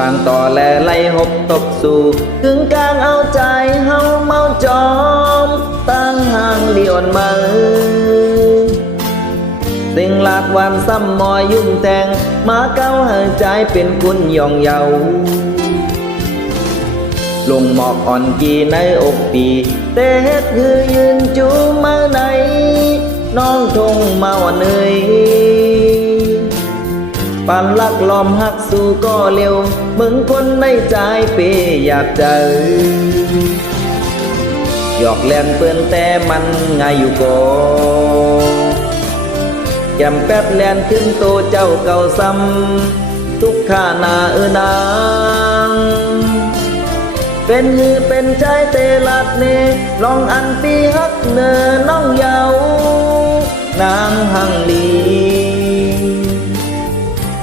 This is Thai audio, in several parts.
ต่างต่อแลไล่หบตกสู่ถึงกลางเอาใจเฮาเมาจอม ตั้งห่างเลียนมือสิ่งหลากวานซ้ำมอยยุ่งแทงมาเก้าหายใจเป็นคุณยองเยาลงหมอกอ่อนกีในอกปีเตเฮ็ดฮือยืนจูมาใน น้องทงมาวันเนย ปันลักลอมหักสู่ก็เร็ว มึงคนในใจเปอยากเจอหยอกเล่นเปื้อนแต่มันง่ายอยู่ก่อแก้มแป๊บแลนขึ้นโตเจ้าเก่าซ้ำทุกข้าหนาเออนางเป็นมือเป็นใจเตลัดเนลองอันปีฮักเนอน้องเยานางหังลี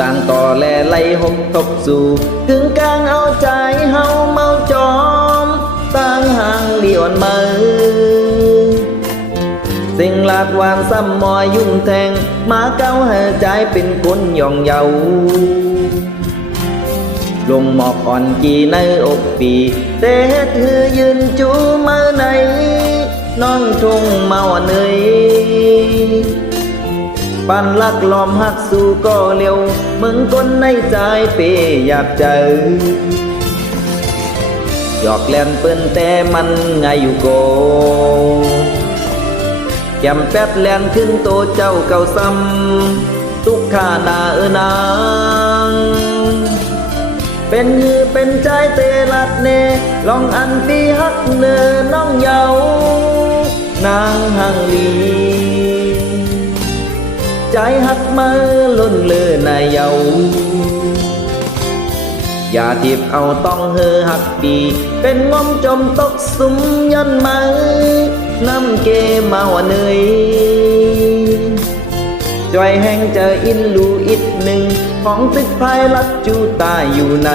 ตั้งต่องตึกภายลัดอยู่ตาอยู่ในต่างต่อแลไล่หกตกสู่ถึงกลางเอาใจเฮาเมาจอมต่างห่างเดี่ยวมือสิ่งหลากวานซ้ำมอยยุ่งแทงมาเก้าหาใจเป็นคนยองเยาลงหมอกอ่อนกีในอกปีเตเฮือยืนจูมาในน้องทงเมาเนย ปันลักลอมหักสู่ก็เร็วมึงคนในใจเปอยากเจอหยอกเล่นเปิ้นแต่มันง่ายอยู่โกแกมแป๊บแลนขึ้นโตเจ้าเก่าซ้ำทุกข้านาเออนางเป็นมือเป็นใจเตลัดเน ลองอันปีฮักเนอน้องเยานางหังลี ใจหักมาล้นเลือนายเยาอย่าทิบเอาต้องเฮอหักปีเป็นงอมจมตกสุมยันมาน้ำเกมาวันเนยจอยแห่งเจออินลูอิดหนึ่ง ของตึกภายลัดจูตาอยู่ใน